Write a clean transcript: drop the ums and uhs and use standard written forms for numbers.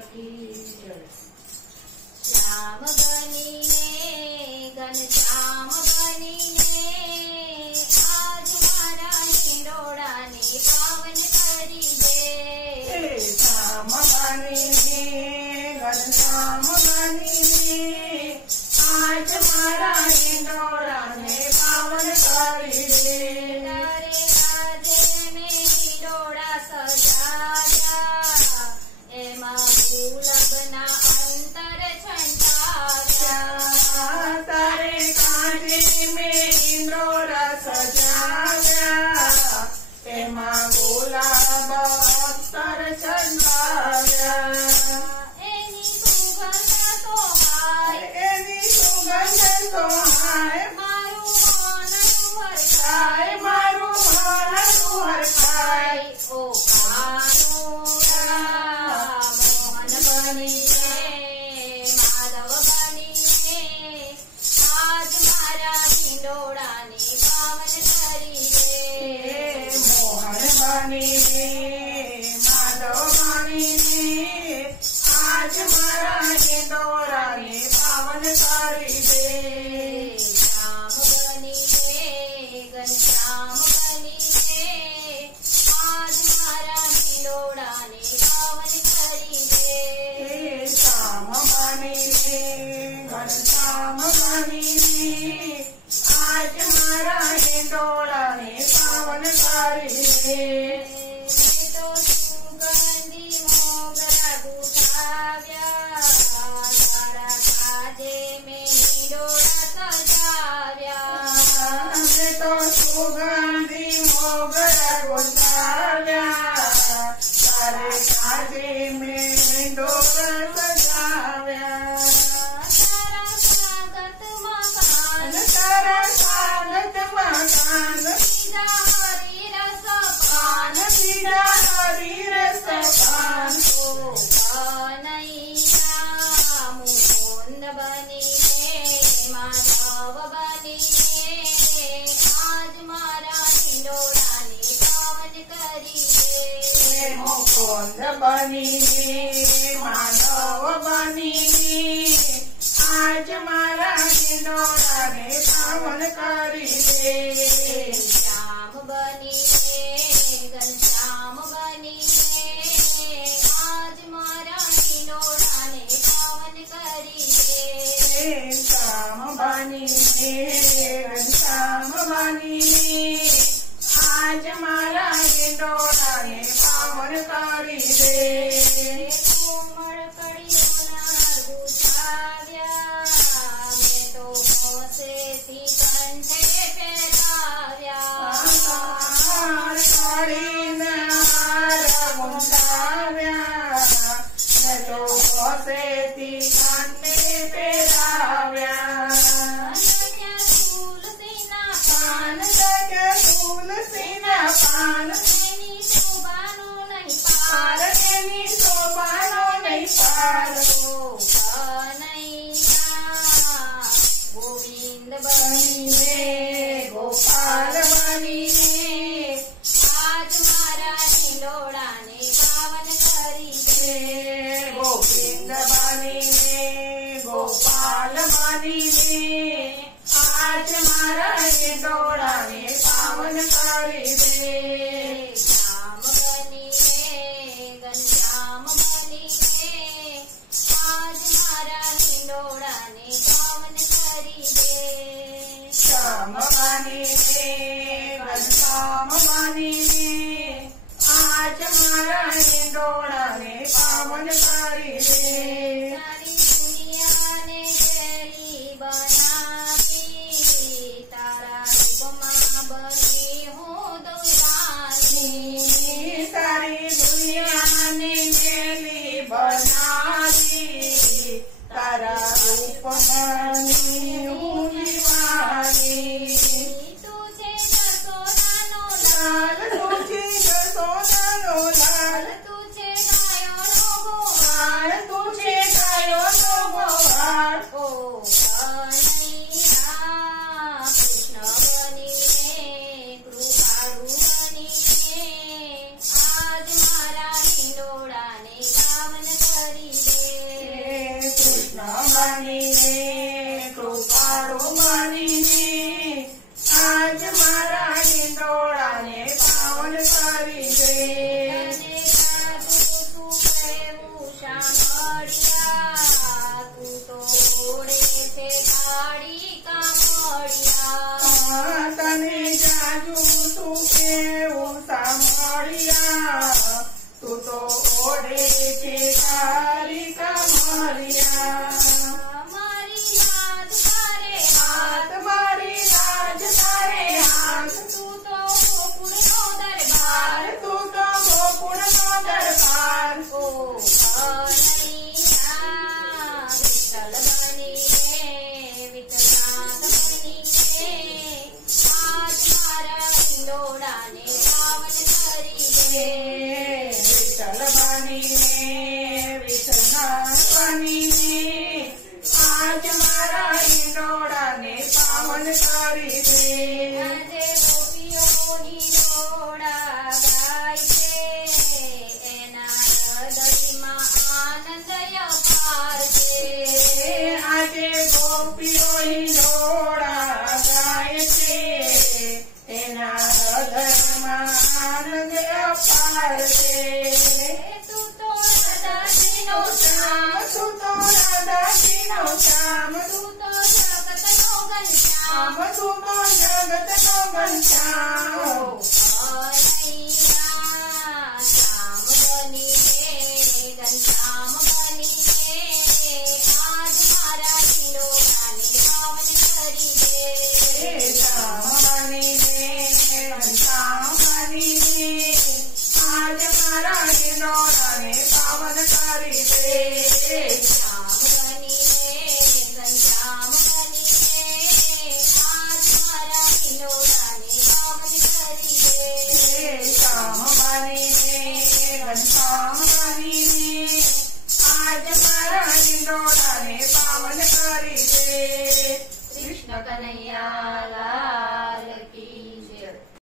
की जय। श्याम बनीने घनश्याम बनीने आज मारा हिंडोळाने पावन करी दे। श्याम बनीने घनश्याम बनीने आज मारा हिंडोळाने पावन करी दे। तारे राधे में हिंडोळा सजाव्या एमा गुलाबना अंतर छंटाव्या। तारे कांटे में हिंडोळा सजाव्या एमा गुलाब अंतर छंटाव्या। एनी सुगंध सोहाय एनी सुगंध सोहाय मारू मन हरखाय मारू मन हरखाय। ओ कानूरा मोहन बनीने माधव बनीने आज मारा हिंडोळाने पावन करी दे। मोहन बनीने माधव बनीने आज मारा हिंडोळाने पावन करी दे। श्याम बनीने घनश्याम बनीने आज मारा हिंडोळाने पावन करी दे। श्याम बनीने घनश्याम बनीने आज मारा हिंडोळाने पावन करी दे। तो सुगंधी मोगरा गुठाव्या तारा काजे में हिंडोळा सजाव्या। तो सुगंधी मोगरा गुंडाव्या सारे काजे में हिंडोळा सजाव्या। तारा स्वागत मकान सारा स्वागत मकान सीधा हरी रस पान सीधा हरी रस पान। ओ कन्हैया मुकुंद बनीने माधव बनीने आज मारा हिंडोळाने पावन करी दे। मुकुंद बनीने माधव बनीने आज मारा हिंडोळाने पावन करी दे। श्याम बनीने घनश्याम बनीने आज मारा हिंडोळाने पावन करी दे। श्याम बनीने घनश्याम बनीने आज मारा हिंडोळाने पावन करी दे। कोमळ कळीयोना गुछाव्या मैं तो मोसेती कंठे पेराव्या। काळीन हार गुंडाव्या तो कोसेती कांडे पेराव्या। त्या तुलसीना पान सगळं तुलसीना पान पाणी शोभानो नाही पार पार। तेनी शोभानो नाही पार। ओ कन्हैया गोविंद बनीने गोपाल बनीने आज मारा हिंडोळाने पावन करी दे। गोविंद बनीने गोपाल बनीने आज मारा हिंडोळाने पावन करी दे। श्याम बनीने घनश्याम बनीने आज मारा हिंडोळाने पावन करी दे। श्याम बनीने घनश्याम बनीने आज मारा हिंडोळाने पावन करी दे। सारी दुनिया ने तेरी बनावी तारा रूपमा बनी हो दुरानी। सारी दुनिया ने मेली बनावी तारा रूप मनी उनिवानी। तुझे जसोदानो लाल लाल तुझी जसोदानो लाल तुझे गायो नो बाळ तुझे गायो तो गोवाळ। ओ कन्हैया कृष्ण बनीने कृपाळू बनीने आज मारा हिंडोळाने पावन करी બનીને કૃપાળુ બનીને આજ મારા હિંડોળાને પાવન કરી દે. તને સાધુ કહેવું સાંભળ્યા, તું તો ઓળે છે કાળી કામળિયા. તને જાજુ શું કેવું સાંભળ્યા, તું તો ઓઢે છે તારી કામળિયા. મારી લાજ તારે હાથ, મારી લાજ તારે હાથ, તું તો ગોકુળનો દરબાર. તું તો ગોકુળનો દરબાર. ઓ કનૈયા વિઠ્ઠલ બનીને, વિઠ્ઠલનાથ બનીને, આજ મારા હિંડોળાને પાવન કરી દે. વિઠ્ઠલ બનીને વિઠ્ઠલનાથ બનીને આજ મારા હિંડોળાને પાવન કરી દે. આજે ગોપીઓની લોડા ગાય છે, એના હૃદયમાં આનંદ અપાર છે. આજે ગોપીઓ હિંડોળા ગાય છે, એના હૃદયમાં આનંદ અપાર છે. તું તો રાધાજીનો શ્યામ, તું તો રાધાજીનો શ્યામ, તું તો જગતનો ઘનશ્યામ. તું તો જગતનો ઘનશ્યામ. કનૈયા